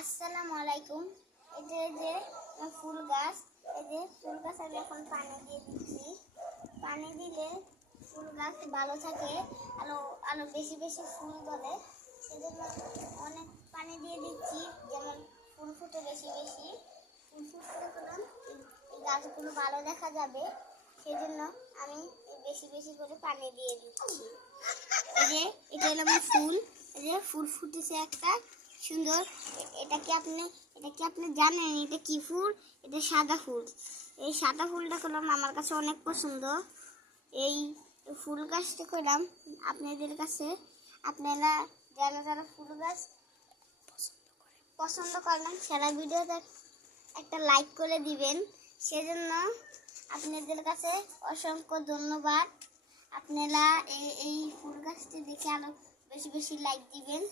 আসসালামু আলাইকুম। এটা যে ফুল গাছ, এই যে ফুল গাছ আমি এখন পানি দিয়ে দিচ্ছি। পানি দিলে ফুল গাছ ভালো থাকে, আরো আরো বেশি বেশি ফুল ধরে। সেজন্য অনেক পানি দিয়ে দিচ্ছি, যেমন ফুল ফুটে বেশি বেশি। ফুল ফুটলে করলাম এই গাছগুলো ভালো দেখা যাবে, সেজন্য আমি বেশি বেশি করে পানি দিয়ে দিচ্ছি। এই যে এটা হলো আমার ফুল, এই যে ফুল ফুটেছে একটা সুন্দর। এটা কি আপনি জানেন এটা কি ফুল? এটা সাদা ফুল। এই সাদা ফুলটা করলাম আমার কাছে অনেক পছন্দ। এই ফুল গাছটা করলাম আপনাদের কাছে, আপনারা যারা যারা ফুল গাছ পছন্দ করেন সেরা ভিডিওতে একটা লাইক করে দিবেন। সেজন্য আপনাদের কাছে অসংখ্য ধন্যবাদ। আপনারা এই ফুল গাছটি দেখে আরো বেশি বেশি লাইক দিবেন।